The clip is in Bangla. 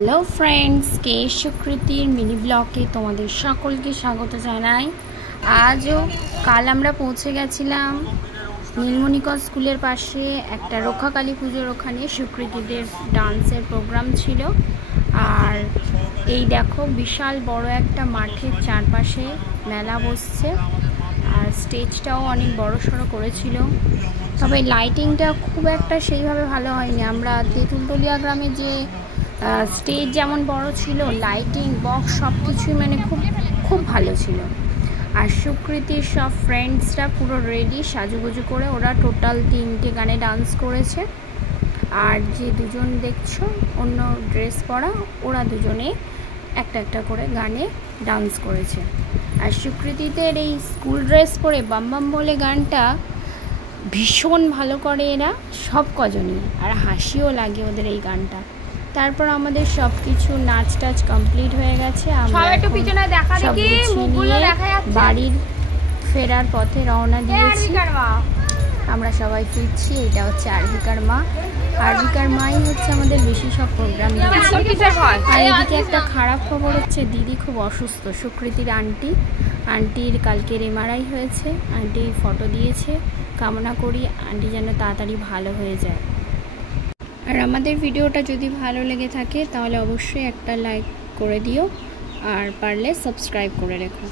हेलो फ्रेंड्स के सुकृतिर मिनी ब्लगे तुम्हारे सकल के स्वागत जानाई। आजो कल आमरा पौঁছে গেছিলাম নীলমণিগঞ্জ স্কুলের পাশে একটা রক্ষাকালী পুজোর ওখানে সুকৃতিদের ডান্সের প্রোগ্রাম ছিল। আর এই দেখো বিশাল বড় একটা মাঠের চারপাশে মেলা বসছে আর স্টেজটাও অনেক বড় সড়ো করেছিল, তবে লাইটিংটা খুব একটা সেইভাবে ভালো হয়নি। আমরা তেঁতুলতলিয়া গ্রামে যে স্টেজ যেমন বড় ছিল, লাইটিং বক্স সব কিছুই মানে খুব ভালো ছিল। আর সুকৃতির সব ফ্রেন্ডসরা পুরো রেডি সাজুগুজু করে, ওরা টোটাল 3টে গানে ডান্স করেছে। আর যে দুজন দেখছো অন্য ড্রেস পরা, ওরা দুজনে একটা একটা করে গানে ডান্স করেছে। আর সুকৃতিদের এই স্কুল ড্রেস পরে বাম বাম বলে গানটা ভীষণ ভালো করে এরা সব কজনই, আর হাসিও লাগে ওদের এই গানটা। তারপর আমাদের সব কিছু নাচ টাচ কমপ্লিট হয়ে গেছে। আমরা বাড়ির ফেরার পথে রওনা দিয়েছি। আমরা সবাই ফিরছি। এটা হচ্ছে আরভিকার মা। আরভিকার মাই হচ্ছে আমাদের বেশি সব প্রোগ্রাম দিচ্ছে। আর এদিকে একটা খারাপ খবর হচ্ছে, দিদি খুব অসুস্থ। সুকৃতির আন্টির কালকের এমআরআই হয়েছে। আন্টি ফটো দিয়েছে, কামনা করি আন্টি যেন তাড়াতাড়ি ভালো হয়ে যায়। আর আমাদের ভিডিওটা যদি ভালো লেগে থাকে তাহলে অবশ্যই একটা লাইক করে দিও, আর পারলে সাবস্ক্রাইব করে রেখো।